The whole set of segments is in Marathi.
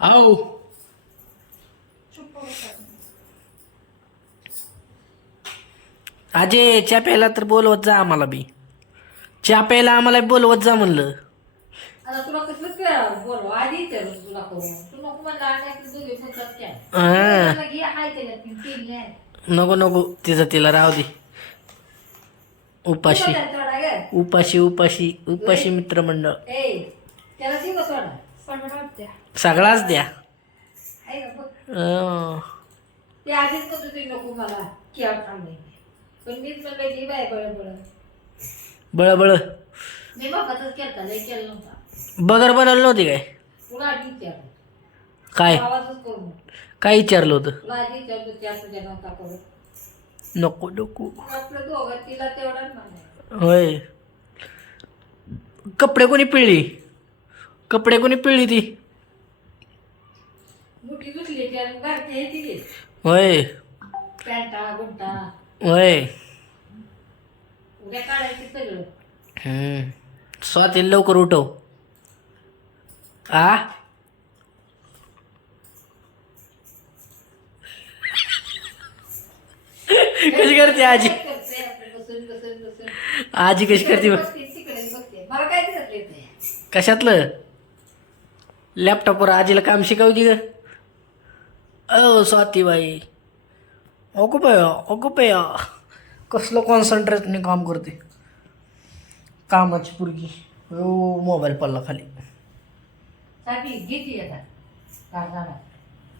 आओ अजय चहा प्यायला तर बोलवत जा आम्हाला बी. चहा प्यायला आम्हाला बोलवत जा म्हणलं. आता तुला कसलं काय बोलव. आधी विचारू तुला करून तू नको म्हणला आणि हा. नको नको. तिचं तिला राहू दे. उपाशी. उपाशी उपाशी. उपाशी मित्रमंडळ. ए त्याला सगळाच द्या. आहे का बघ. अं, ते आधीच म्हणत होती नको मला केळ खाणे पण मीच म्हणलं की बाय बळ बळ बळ बळ मी बापातच केलता लय केलं नव्हता. बगर बनवलं नव्हती काय? तुला आधी विचारलं. काय? आवाजच करू नको. काय विचारलं होतं? तुला आधी करू. नको नको. आपलं दोघं तिला तेवढाच म्हणाय होय. कपडे कोणी पिळली? कपडे कोणी पिळली ती मुठी दुसली त्या भारती आहे तिथे होय. होय. स्वाती लवकर उठव. आ? कशी करते आजी? आजी कशी करते कशातलं? लॅपटॉपवर आजीला काम शिकवती ग अ स्वातीबाई. अगो बया कसलं कॉन्सन्ट्रेटने काम करते? कामाची पुरगी. हो मोबाईल पडला खाली. साठी घेते आता. काय झाला?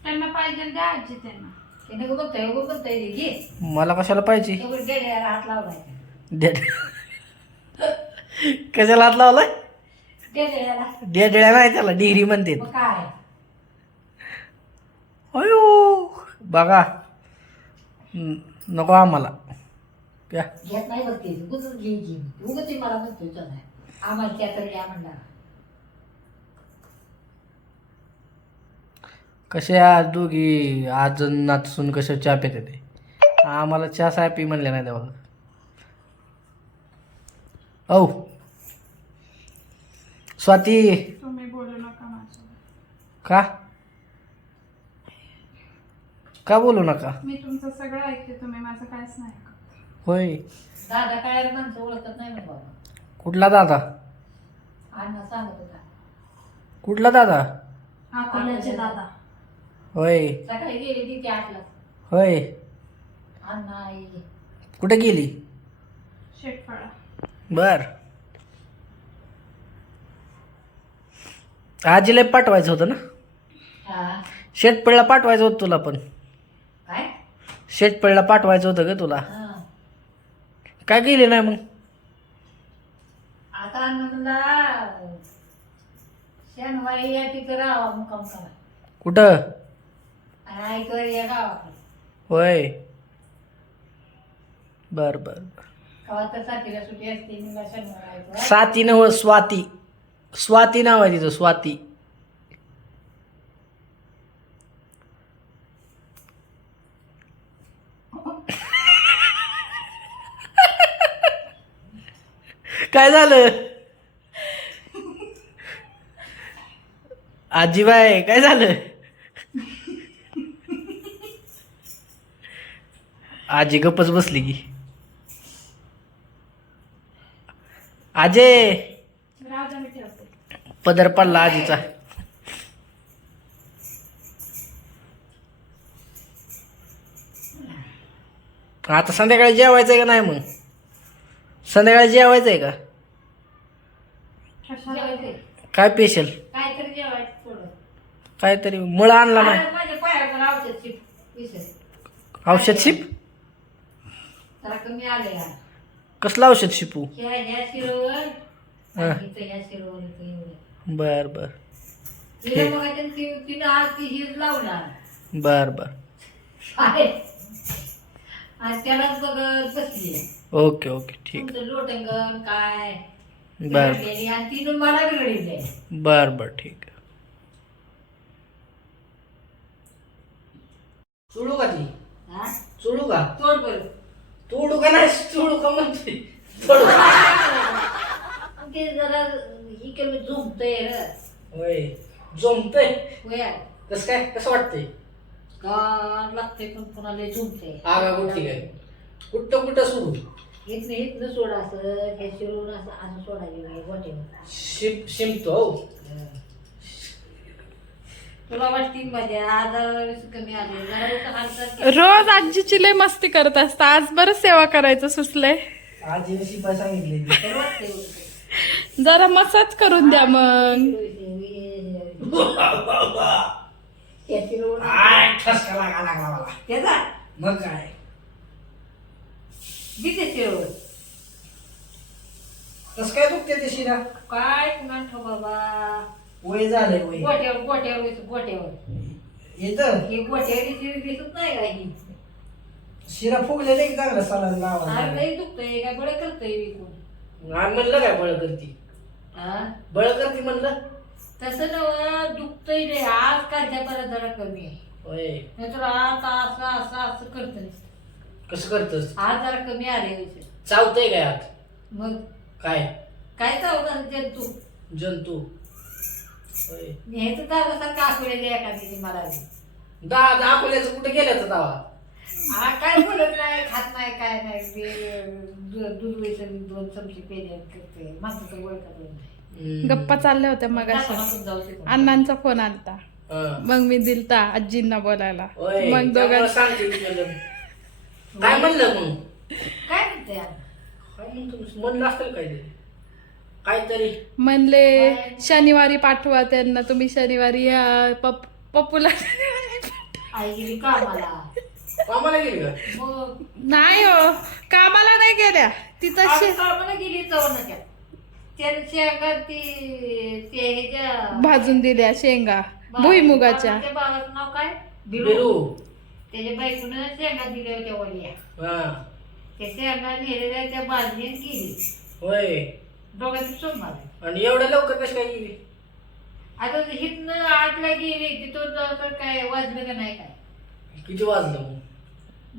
त्यांना पाहिजे द्या आजी त्यांना. ते नको बघताय नको बघताय ते घे. मला कशाला पाहिजे? एवढं डेड्याला हात लावलाय. डेड कशाला हात लावलाय? डेड्याला डेड्या नाही त्याला डिग्री म्हणते. मग काय? बघा. नको आम्हाला. प्या घेत नाही बघते. गुजून घ्यायची उगत ते मला म्हणतोय चला. आम्हाला त्या तरी या म्हणला. कसे आज दोघी? आज नाचून कशा चहा पिते ते? आम्हाला चहा साय पी म्हणले नाही तेव्हा. औ. स्वाती. तुम्ही बोलू नका माझ्यासोबत का? का बोलू नका? मी तुमचं सगळं ऐकते तुम्ही माझं काहीच नाही ऐकत. होय. दादा काय माणसं ओळखत नाही म्हणून बाबा? कुठला दादा? अण्णा सांगत होता. कुठला दादा? अकोल्याचे दादा? होय. सकाळी गेली तिथे आठला होय. अण्णा आई कुठे गेली? शेटफळा. बर. आजीला पाठवायचं होतं ना? हा. पाठवायचं होतं तुला पण. शेटपळला पाठवायचं होतं का तुला. हा. काय गेली नाही मग? आता म्हणला या तिथं राहावा मुक्काम करा कुठं? आणि ऐकवर या गावाकडे. होय. बर बर. गावात तर साथीला सुट्टी असते शनिवार ऐकवर स्वाती नव स्वाती. स्वाती नाव आहे तिचं स्वाती. काय झालं? आजीबाय काय झालं? आजी गप्पच बसली की. आजे! पदर पडला आजीचा. आता संध्याकाळी जेवायचं आहे का नाही मग? संध्याकाळी जेवायचं आहे का? काय पेशल? काय तरी जेवायचं थोडं. काहीतरी मुळं आणला नाही. आज माझ्या पायावर औषध औषध शिप? जरा कमी आले यार कसलं औषध शिपू? ह्या ह्या शिरोवर हा. आणि इथं ह्या शिरोवर इथं एवढं. बर बर. तिला ठीक. बघा ती तिनं आज ती हीच लावणार. बर बर. आहे. आणि त्यालाच बघत बसली ओके ओके. ठीक. तुमचं लोटंगण काय? बर. तिनं मला बिघडली बर बर ठीक. चोळू का ती. हा? चोळू का तोड बरं. तोडू का नाही चोळू का म्हणते. तोडू ते जरा ही कमी झुंबतंय रे. होय जमतंय वया कसं काय कसं वाटतंय? गार लागते पण पुन्हा लय झुमते आगा गोष्टी काय? कुठं कुठं सुरू? इथनं इथनं सोड असं हे शिरून असं असं सोडायचं गोट्यावर शिम शिमतो? हो. तुला वाटते मजा आजार कमी आले जरा उलटं हालचाल रोज आजीची लय मस्ती करत असता आज बरं सेवा करायचं सुचलंय. सांगितले उलटं. जरा मसाज करून द्या मग. हे शिरून आय, ठसका लागा लागला मला. त्याचा? मग काय? किती शिरून कसं काय दुखते ते शिरा? काय पुन्हा ठेव बाबा? वय झालंय वय. गोट्यावर गोट्यावर गोट्यावर. येतं हे गोट्यावर शिर दिसत नाही का ही? शिरा फुगलेलं की चांगलं सलाद लावा लई दुखतंय काय बरं करतंय विकून आम्ही म्हणलं काय बळ करती? हा बळ करती म्हणलं? तसं नव दुखतंय रे. आज कालच्या परत जरा कमी आहे. होय. नाहीतर आता असं असं असं करत कसं करतस? आज जरा कमी आले चावतंय काय आत मग? काय? काय चावलं जंतू? जंतू. होय. ह्याचं दादासारखं आखवलेले एखादी मला? दा दाखवल्याचं कुठे गेल्याचं दावा हा काय बोलत नाही खात नाही काय नाही ते दू- दूध वैसे दोन चमचे पेले करते. माणसाचं ओळखत नाही. गप्पा चालल्या होत्या मग जाऊ. अण्णांचा फोन आलता. हा. मग मी दिलता आजींना बोलायला. मग त्यामुळं दोघां सांगते. काय म्हणलं मग काय म्हणते यार? काय म्हणतो म्हणलं असेल काहीतरी? काहीतरी. म्हणले शनिवारी पाठवा त्यांना तुम्ही शनिवारी या. पप पप्पूला आई गेली कामाला. कामाला गेली का? मग? नाही हो कामाला नाही गेल्या. तिथं शे- कामाला गेली चवनाच्या त्याला शेंगा ती ते ह्याच्या भाजून दिल्या शेंगा भुईमुगाच्या. बाबाचं नाव काय? बिरू बिरू. त्याच्या बायकोन शेंगा दिल्या होत्या वलिया हा. त्या शेंगा नेलेल्या त्या बाजूने गेली होय. दोघांची सोमवार. आणि एवढ्या लवकर कशी काय गेली? आता हिथनं आठला गेली तिथून जाऊ तर काय वाजलं का नाही काय. किती वाजलं मग?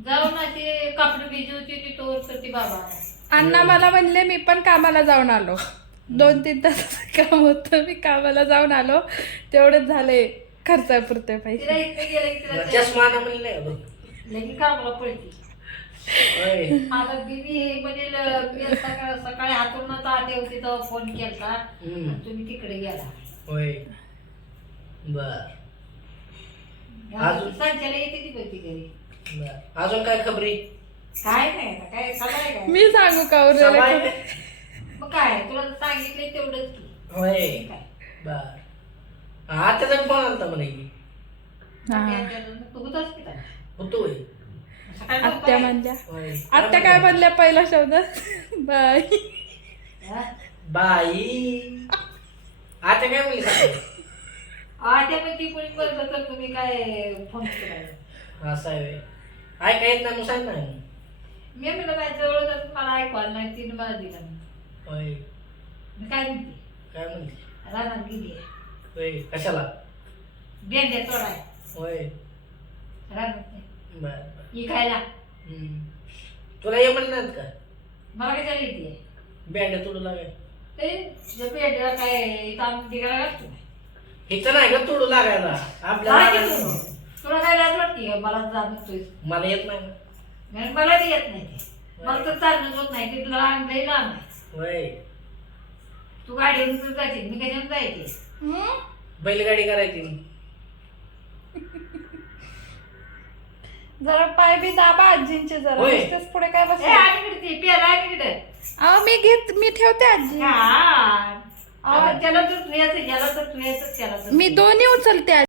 जाऊ ना ते कापड बिजी होती तिथं तर ती बाबा. अण्णा मला म्हणले मी पण कामाला जाऊन आलो. दोन तीन तास काम होतं मी कामाला जाऊन आलो. तेवढेच पैसे. तिला इथं गेलं की तिला चष्मा आणा म्हणलं नाही बघ? कामाला पळती. होय. आता दिदी हे म्हणजे ल- मी सकाळ सकाळी हातून ताट होती तेव्हा फोन केला हम्म. तुम्ही तिकडे गेला. होय. बर. अजून? सांच्याला येते ती होती घरी. बर. अजून काय खबरी? काय नाही आता काय मी सांगू का उरलेलं? मग काय तुला सांगितलंय तेवढंच की. होय. काय बर. हा त्याचा फोन आलता की हा. आत्या म्हणल्या. होय आत्या काय म्हणल्या. पहिला शब्द? बाय हा? बाई. आता काय म्हणली पण ती कोणी बरं तर तुम्ही काय फोन केला असं आहे होय. काय काय येत नाही मग सांग ना. मी म्हणलं माझ्या जवळ तर मला ऐकवायला नाही तिने मला दिला होय. मी काय म्हणते? काय म्हणली? रानात गेली होय कशाला? भेंड्या तोडाय. होय. बर इकायला हम्म. तुला ये म्हणलं नाहीत का? मला कशाला येते बँड्या तुला लागाय ते काय इथं आम्ही तिकडे लागतो इथं नाही का तुडू लागायला. आपल्या काय लागायला केलं? नाही. तुला काय लाज वाटते का मला जाणतोय मला येत नाही ना आणि मला बी येत नाही ते. मला तर चालणंच होत नाही. तिथलं लांब लई लांब आहे. होय. तू गाडीवरून तर जाते. मी कशाने जायचे? बैलगाडी करायची. जरा पाय बी दाबा आजींचे जरा. होय. नुसतेच पुढे काय बस अहो मी घेत मी ठेवते आजी. हा. त्याला तर तुयाचं ज्याला तर तुयाचं त्याला तर. मी दोन्ही उचलते